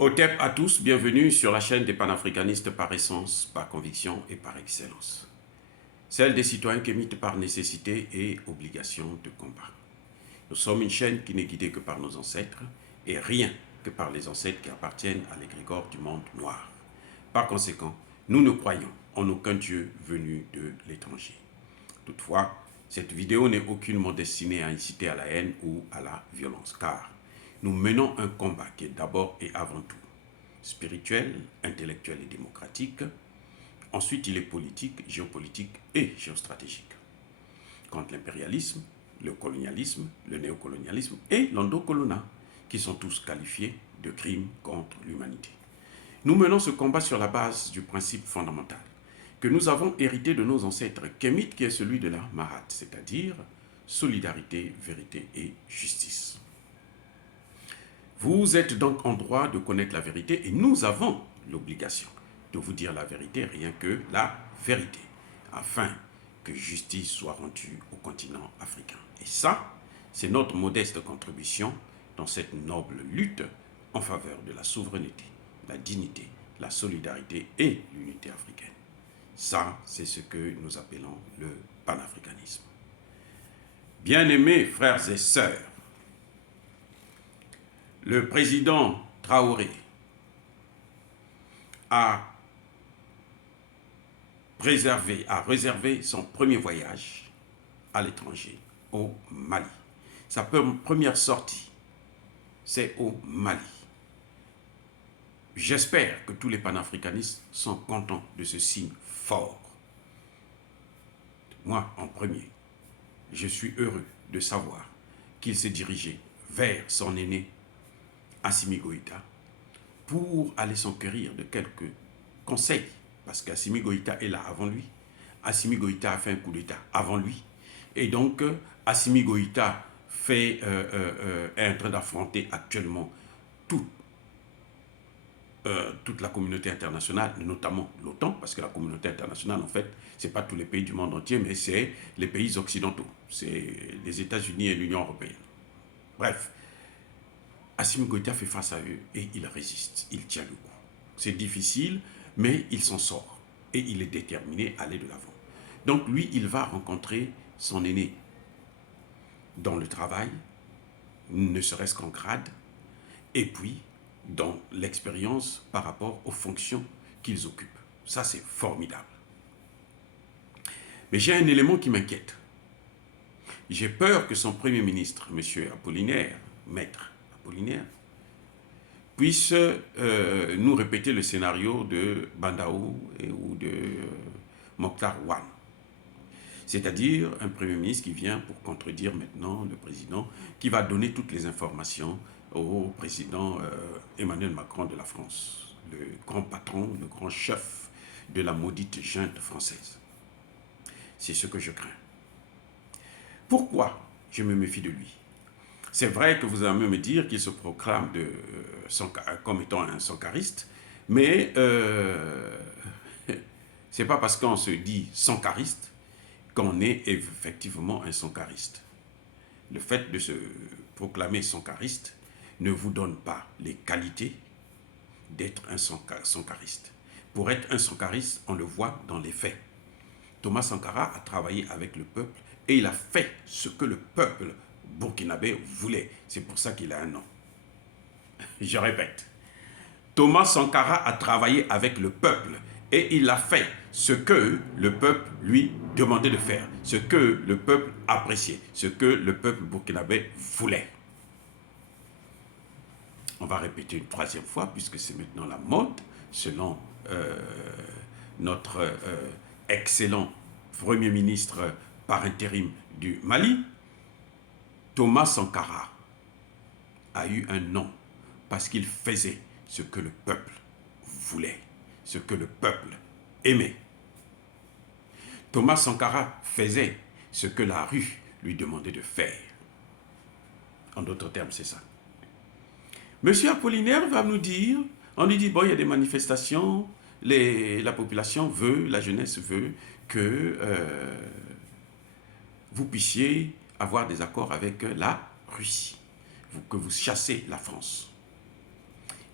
Otep à tous, bienvenue sur la chaîne des panafricanistes par essence, par conviction et par excellence. Celle des citoyens qui émitent par nécessité et obligation de combat. Nous sommes une chaîne qui n'est guidée que par nos ancêtres et rien que par les ancêtres qui appartiennent à l'égrégore du monde noir. Par conséquent, nous ne croyons en aucun Dieu venu de l'étranger. Toutefois, cette vidéo n'est aucunement destinée à inciter à la haine ou à la violence, car nous menons un combat qui est d'abord et avant tout spirituel, intellectuel et démocratique. Ensuite, il est politique, géopolitique et géostratégique. Contre l'impérialisme, le colonialisme, le néocolonialisme et l'endocolonat, qui sont tous qualifiés de crimes contre l'humanité. Nous menons ce combat sur la base du principe fondamental que nous avons hérité de nos ancêtres, Kémite, qui est celui de la Mahat, c'est-à-dire solidarité, vérité et justice. Vous êtes donc en droit de connaître la vérité et nous avons l'obligation de vous dire la vérité, rien que la vérité, afin que justice soit rendue au continent africain. Et ça, c'est notre modeste contribution dans cette noble lutte en faveur de la souveraineté, la dignité, la solidarité et l'unité africaine. Ça, c'est ce que nous appelons le panafricanisme. Bien-aimés frères et sœurs, le président Traoré a réservé son premier voyage à l'étranger, au Mali. Sa première sortie, c'est au Mali. J'espère que tous les panafricanistes sont contents de ce signe fort. Moi, en premier, je suis heureux de savoir qu'il s'est dirigé vers son aîné, Assimi Goïta, pour aller s'enquérir de quelques conseils, parce qu'Assimi Goïta est là avant lui. Assimi Goïta a fait un coup d'État avant lui. Et donc, Assimi Goïta est en train d'affronter actuellement toute la communauté internationale, notamment l'OTAN, parce que la communauté internationale, en fait, ce n'est pas tous les pays du monde entier, mais c'est les pays occidentaux. C'est les États-Unis et l'Union européenne. Bref, Assimi Goïta fait face à eux et il résiste, il tient le coup. C'est difficile, mais il s'en sort et il est déterminé à aller de l'avant. Donc lui, il va rencontrer son aîné dans le travail, ne serait-ce qu'en grade, et puis dans l'expérience par rapport aux fonctions qu'ils occupent. Ça, c'est formidable. Mais j'ai un élément qui m'inquiète. J'ai peur que son premier ministre, M. Apollinaire, maître Apollinaire, puisse nous répéter le scénario de Bandao ou de Mokhtar Wan. C'est-à-dire un premier ministre qui vient pour contredire maintenant le président, qui va donner toutes les informations au président Emmanuel Macron de la France, le grand patron, le grand chef de la maudite junte française. C'est ce que je crains. Pourquoi je me méfie de lui? C'est vrai que vous allez me dire qu'il se proclame comme étant un sankariste, mais c'est pas parce qu'on se dit sankariste qu'on est effectivement un sankariste. Le fait de se proclamer sankariste ne vous donne pas les qualités d'être un sankariste. Pour être un sankariste, on le voit dans les faits. Thomas Sankara a travaillé avec le peuple et il a fait ce que le peuple burkinabé voulait. C'est pour ça qu'il a un nom. Je répète, Thomas Sankara a travaillé avec le peuple et il a fait ce que le peuple lui demandait de faire, ce que le peuple appréciait, ce que le peuple burkinabé voulait. On va répéter une troisième fois, puisque c'est maintenant la mode, selon notre excellent Premier ministre par intérim du Mali. Thomas Sankara a eu un nom parce qu'il faisait ce que le peuple voulait, ce que le peuple aimait. Thomas Sankara faisait ce que la rue lui demandait de faire. En d'autres termes, c'est ça. Monsieur Apollinaire va nous dire, on lui dit, bon, il y a des manifestations, la population veut, la jeunesse veut que vous puissiez avoir des accords avec la Russie, que vous chassez la France.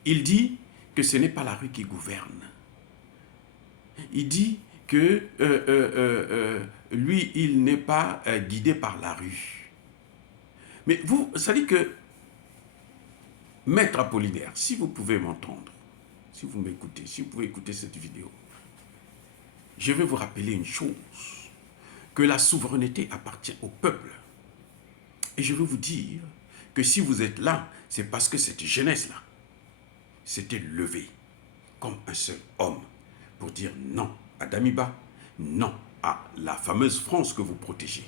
Il dit que ce n'est pas la rue qui gouverne. Il dit que lui, il n'est pas guidé par la rue. Mais vous, ça dit que, Maître Apollinaire, si vous pouvez m'entendre, si vous m'écoutez, si vous pouvez écouter cette vidéo, je vais vous rappeler une chose, que la souveraineté appartient au peuple. Et je veux vous dire que si vous êtes là, c'est parce que cette jeunesse-là s'était levée comme un seul homme pour dire non à Damiba, non à la fameuse France que vous protégez.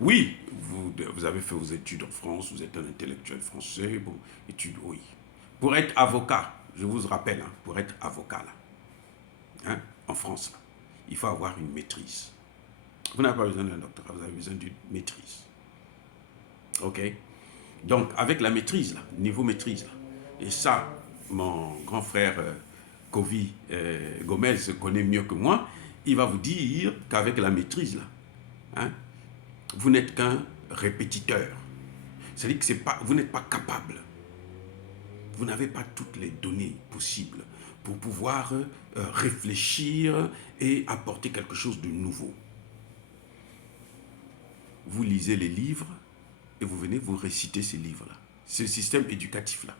Oui, vous avez fait vos études en France, vous êtes un intellectuel français, bon, études, oui. Pour être avocat, je vous rappelle, hein, pour être avocat, là, hein, en France, là, il faut avoir une maîtrise. Vous n'avez pas besoin d'un doctorat, vous avez besoin d'une maîtrise. Ok? Donc, avec la maîtrise, là, niveau maîtrise, là, et ça, mon grand frère Kovi Gomez connaît mieux que moi, il va vous dire qu'avec la maîtrise, là, hein, vous n'êtes qu'un répétiteur. C'est-à-dire que vous n'êtes pas capable. Vous n'avez pas toutes les données possibles pour pouvoir réfléchir et apporter quelque chose de nouveau. Vous lisez les livres et vous venez vous réciter ces livres-là. Ce système éducatif-là.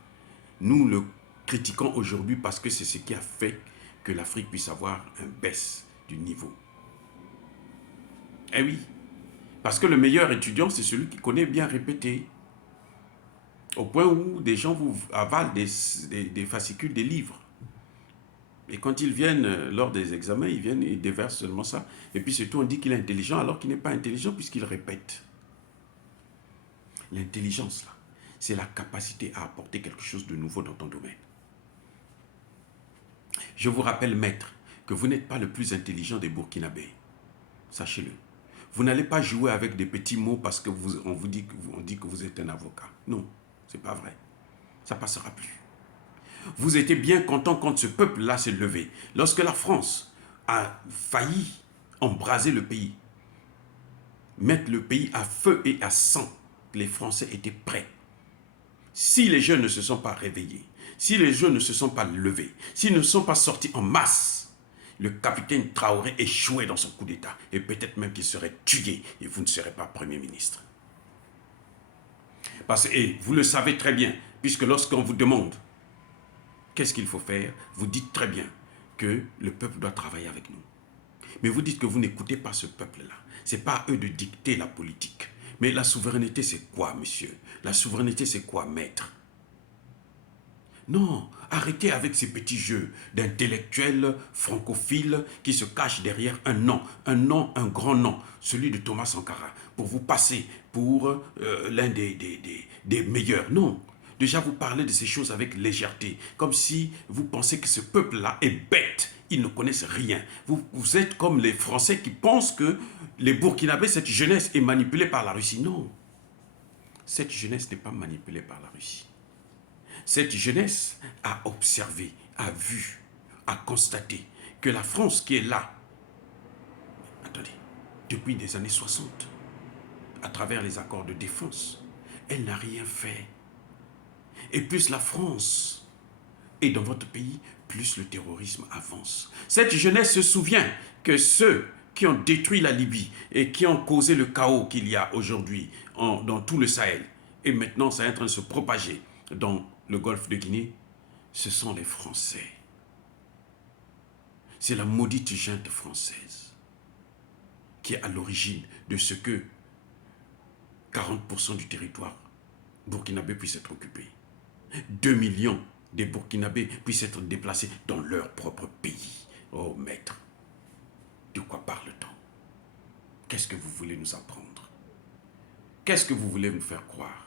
Nous le critiquons aujourd'hui parce que c'est ce qui a fait que l'Afrique puisse avoir un baisse du niveau. Eh oui, parce que le meilleur étudiant, c'est celui qui connaît bien répéter. Au point où des gens vous avalent des fascicules, des livres. Et quand ils viennent, lors des examens, ils viennent et déversent seulement ça. Et puis surtout, on dit qu'il est intelligent alors qu'il n'est pas intelligent puisqu'il répète. L'intelligence, là, c'est la capacité à apporter quelque chose de nouveau dans ton domaine. Je vous rappelle, maître, que vous n'êtes pas le plus intelligent des Burkinabés. Sachez-le. Vous n'allez pas jouer avec des petits mots parce que on dit que vous êtes un avocat. Non, ce n'est pas vrai. Ça ne passera plus. Vous étiez bien content quand ce peuple-là s'est levé. Lorsque la France a failli embraser le pays, mettre le pays à feu et à sang, les Français étaient prêts. Si les jeunes ne se sont pas réveillés, si les jeunes ne se sont pas levés, s'ils ne sont pas sortis en masse, le capitaine Traoré échouait dans son coup d'État. Et peut-être même qu'il serait tué et vous ne serez pas Premier ministre. Parce que vous le savez très bien, puisque lorsqu'on vous demande qu'est-ce qu'il faut faire, vous dites très bien que le peuple doit travailler avec nous. Mais vous dites que vous n'écoutez pas ce peuple-là. Ce n'est pas à eux de dicter la politique. Mais la souveraineté, c'est quoi, monsieur? La souveraineté, c'est quoi, maître? Non, arrêtez avec ces petits jeux d'intellectuels francophiles qui se cachent derrière un nom, un grand nom, celui de Thomas Sankara, pour vous passer pour l'un des meilleurs. Non, déjà vous parlez de ces choses avec légèreté, comme si vous pensez que ce peuple-là est bête, ils ne connaissent rien. Vous êtes comme les Français qui pensent que les Burkinabés, cette jeunesse est manipulée par la Russie. Non, cette jeunesse n'est pas manipulée par la Russie. Cette jeunesse a observé, a vu, a constaté que la France qui est là, attendez, depuis les années 60, à travers les accords de défense, elle n'a rien fait. Et plus la France est dans votre pays, plus le terrorisme avance. Cette jeunesse se souvient que ceux qui ont détruit la Libye et qui ont causé le chaos qu'il y a aujourd'hui dans tout le Sahel, et maintenant ça est en train de se propager dans le golfe de Guinée, ce sont les Français. C'est la maudite junte française qui est à l'origine de ce que 40% du territoire burkinabé puisse être occupé. 2 millions de Burkinabés puissent être déplacés dans leur propre pays. Oh maître, de quoi parle-t-on? Qu'est-ce que vous voulez nous apprendre? Qu'est-ce que vous voulez nous faire croire?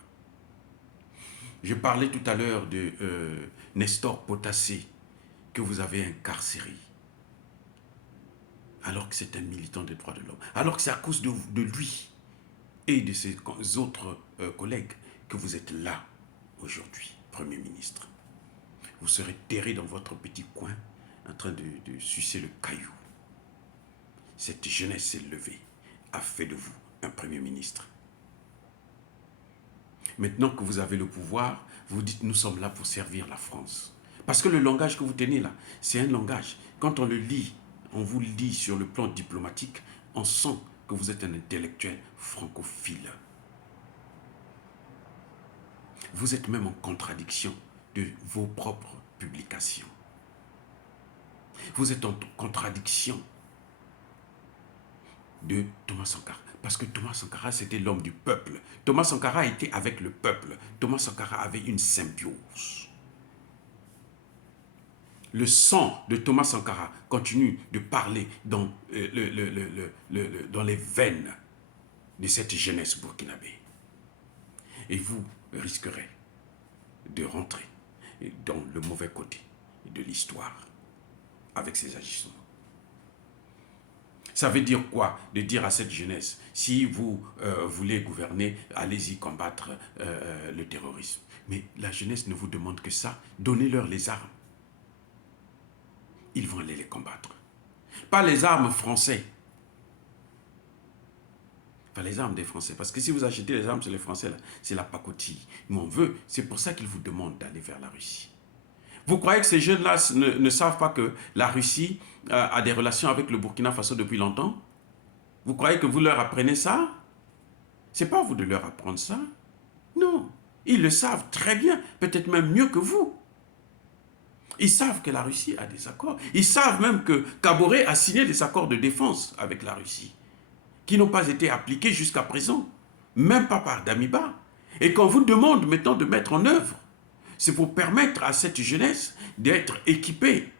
Je parlais tout à l'heure de Nestor Potassé, que vous avez incarcéré, alors que c'est un militant des droits de l'homme, alors que c'est à cause de lui et de ses autres collègues que vous êtes là aujourd'hui, Premier ministre. Vous serez terré dans votre petit coin, en train de sucer le caillou. Cette jeunesse s'est levée, a fait de vous un Premier ministre. Maintenant que vous avez le pouvoir, vous dites nous sommes là pour servir la France. Parce que le langage que vous tenez là, c'est un langage. Quand on le lit, on vous le lit sur le plan diplomatique, on sent que vous êtes un intellectuel francophile. Vous êtes même en contradiction de vos propres publications. Vous êtes en contradiction de Thomas Sankara. Parce que Thomas Sankara, c'était l'homme du peuple. Thomas Sankara était avec le peuple. Thomas Sankara avait une symbiose. Le sang de Thomas Sankara continue de parler dans, dans les veines de cette jeunesse burkinabé. Et vous risquerez de rentrer dans le mauvais côté de l'histoire avec ces agissements. Ça veut dire quoi? De dire à cette jeunesse, si vous voulez gouverner, allez-y combattre le terrorisme. Mais la jeunesse ne vous demande que ça. Donnez-leur les armes. Ils vont aller les combattre. Pas les armes français. Pas les armes des Français. Parce que si vous achetez les armes sur les Français, c'est la pacotille. Nous on veut. C'est pour ça qu'ils vous demandent d'aller vers la Russie. Vous croyez que ces jeunes-là ne savent pas que la Russie a des relations avec le Burkina Faso depuis longtemps? Vous croyez que vous leur apprenez ça? Ce n'est pas à vous de leur apprendre ça. Non. Ils le savent très bien, peut-être même mieux que vous. Ils savent que la Russie a des accords. Ils savent même que Kaboré a signé des accords de défense avec la Russie, qui n'ont pas été appliqués jusqu'à présent, même pas par Damiba. Et qu'on vous demande maintenant de mettre en œuvre, c'est pour permettre à cette jeunesse d'être équipée.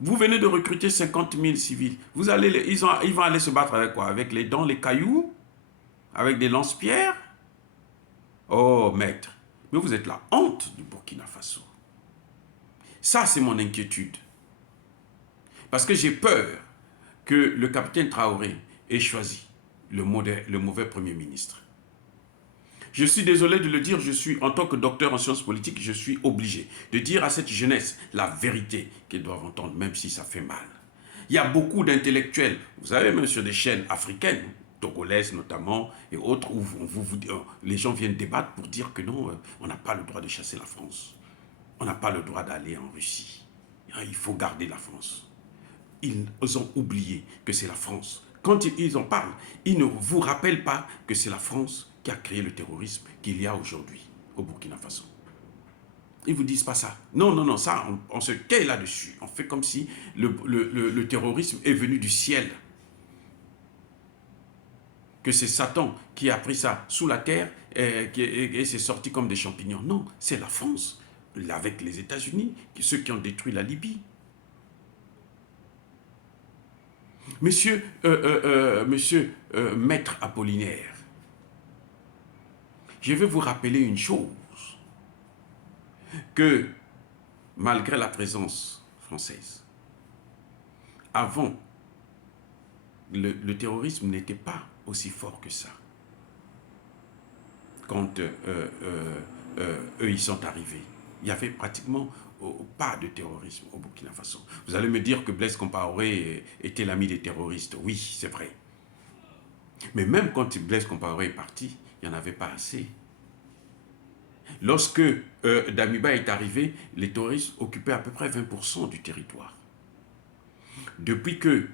Vous venez de recruter 50 000 civils. Ils vont aller se battre avec quoi? Avec les dents, les cailloux? Avec des lance-pierres? Oh, maître, mais vous êtes la honte du Burkina Faso. Ça, c'est mon inquiétude. Parce que j'ai peur que le capitaine Traoré ait choisi le mauvais Premier ministre. Je suis désolé de le dire, en tant que docteur en sciences politiques, je suis obligé de dire à cette jeunesse la vérité qu'ils doivent entendre, même si ça fait mal. Il y a beaucoup d'intellectuels, vous savez, même sur des chaînes africaines, togolaises notamment, et autres, où les gens viennent débattre pour dire que non, on n'a pas le droit de chasser la France. On n'a pas le droit d'aller en Russie. Il faut garder la France. Ils ont oublié que c'est la France. Quand ils en parlent, ils ne vous rappellent pas que c'est la France qui a créé le terrorisme qu'il y a aujourd'hui au Burkina Faso. Ils ne vous disent pas ça. Non, non, non, ça, on se tait là-dessus. On fait comme si le terrorisme est venu du ciel. Que c'est Satan qui a pris ça sous la terre et c'est sorti comme des champignons. Non, c'est la France, avec les États-Unis, ceux qui ont détruit la Libye. Monsieur Maître Apollinaire, je vais vous rappeler une chose, que malgré la présence française, avant, le terrorisme n'était pas aussi fort que ça. Quand eux, ils sont arrivés, il y avait pratiquement pas de terrorisme au Burkina Faso. Vous allez me dire que Blaise Compaoré était l'ami des terroristes. Oui, c'est vrai. Mais même quand Blaise Compaoré est parti, il n'y en avait pas assez. Lorsque Damiba est arrivé, les terroristes occupaient à peu près 20% du territoire. Depuis que,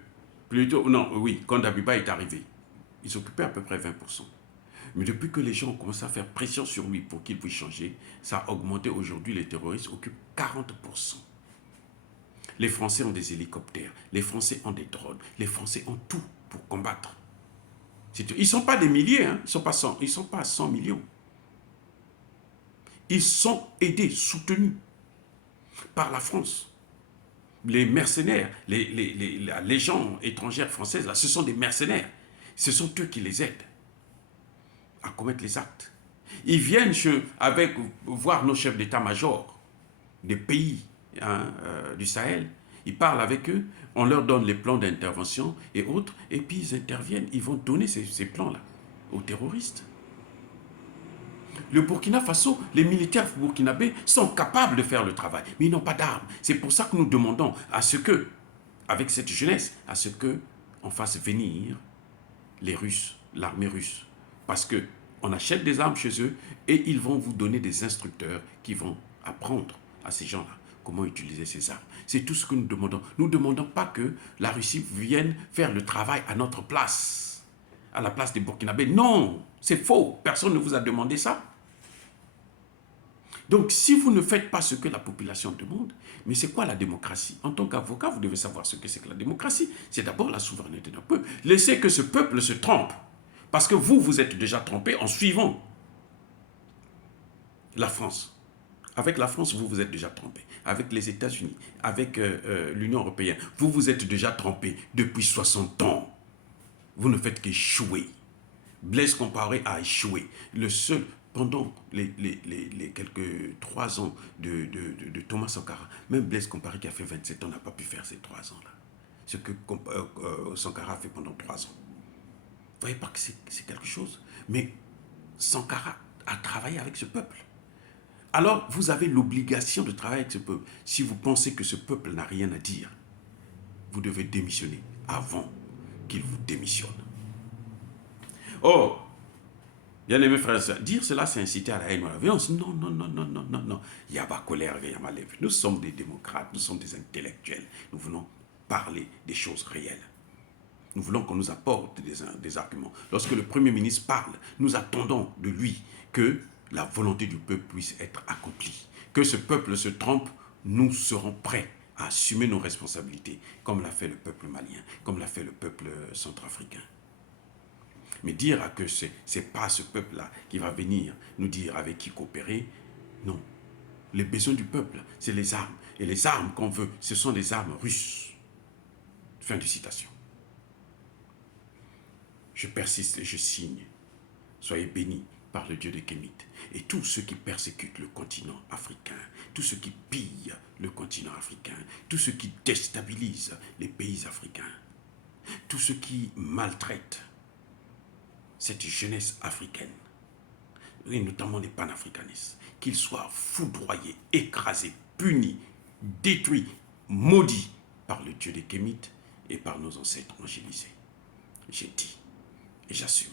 quand Damiba est arrivé, ils occupaient à peu près 20%. Mais depuis que les gens ont commencé à faire pression sur lui pour qu'il puisse changer, ça a augmenté. Aujourd'hui, les terroristes occupent 40%. Les Français ont des hélicoptères, les Français ont des drones, les Français ont tout pour combattre. Ils ne sont pas des milliers, hein. Ils ne sont pas 100 millions. Ils sont aidés, soutenus par la France. Les mercenaires, les légions étrangères françaises, là, ce sont des mercenaires. Ce sont eux qui les aident à commettre les actes. Ils viennent voir nos chefs d'état-major des pays du Sahel. Ils parlent avec eux, on leur donne les plans d'intervention et autres, et puis ils interviennent. Ils vont donner ces plans-là aux terroristes. Le Burkina Faso, les militaires burkinabés sont capables de faire le travail, mais ils n'ont pas d'armes. C'est pour ça que nous demandons à ce que, avec cette jeunesse, à ce qu'on fasse venir les Russes, l'armée russe. Parce qu'on achète des armes chez eux et ils vont vous donner des instructeurs qui vont apprendre à ces gens-là comment utiliser ces armes. C'est tout ce que nous demandons. Nous ne demandons pas que la Russie vienne faire le travail à notre place, à la place des Burkinabés. Non, c'est faux. Personne ne vous a demandé ça. Donc, si vous ne faites pas ce que la population demande, mais c'est quoi la démocratie? En tant qu'avocat, vous devez savoir ce que c'est que la démocratie. C'est d'abord la souveraineté d'un peuple. Laissez que ce peuple se trompe. Parce que vous, vous êtes déjà trompé en suivant la France. Avec la France, vous vous êtes déjà trompé. Avec les États-Unis, avec l'Union européenne, vous vous êtes déjà trompé depuis 60 ans. Vous ne faites qu'échouer. Blaise Compaoré a échoué. Le seul, pendant les quelques 3 ans de Thomas Sankara, même Blaise Compaoré qui a fait 27 ans n'a pas pu faire ces 3 ans-là. Ce que Sankara a fait pendant 3 ans. Vous voyez pas que c'est quelque chose. Mais Sankara a travaillé avec ce peuple. Alors, vous avez l'obligation de travailler avec ce peuple. Si vous pensez que ce peuple n'a rien à dire, vous devez démissionner avant qu'il vous démissionne. Oh, bien aimé frères et sœurs, dire cela, c'est inciter à la haine ou à la violence. Non, non, non, non, non, non, non. Il y a pas colère, il y a mal élevé. Nous sommes des démocrates, nous sommes des intellectuels. Nous voulons parler des choses réelles. Nous voulons qu'on nous apporte des arguments. Lorsque le Premier ministre parle, nous attendons de lui que la volonté du peuple puisse être accomplie. Que ce peuple se trompe, nous serons prêts à assumer nos responsabilités, comme l'a fait le peuple malien, comme l'a fait le peuple centrafricain. Mais dire que ce n'est pas ce peuple-là qui va venir nous dire avec qui coopérer, non. Les besoins du peuple, c'est les armes. Et les armes qu'on veut, ce sont les armes russes. Fin de citation. Je persiste et je signe. Soyez bénis par le Dieu de Kémite. Et tous ceux qui persécutent le continent africain, tous ceux qui pillent le continent africain, tous ceux qui déstabilisent les pays africains, tous ceux qui maltraitent cette jeunesse africaine, et notamment les panafricanistes, qu'ils soient foudroyés, écrasés, punis, détruits, maudits par le Dieu des Kémites et par nos ancêtres angélisés. J'ai dit et j'assume.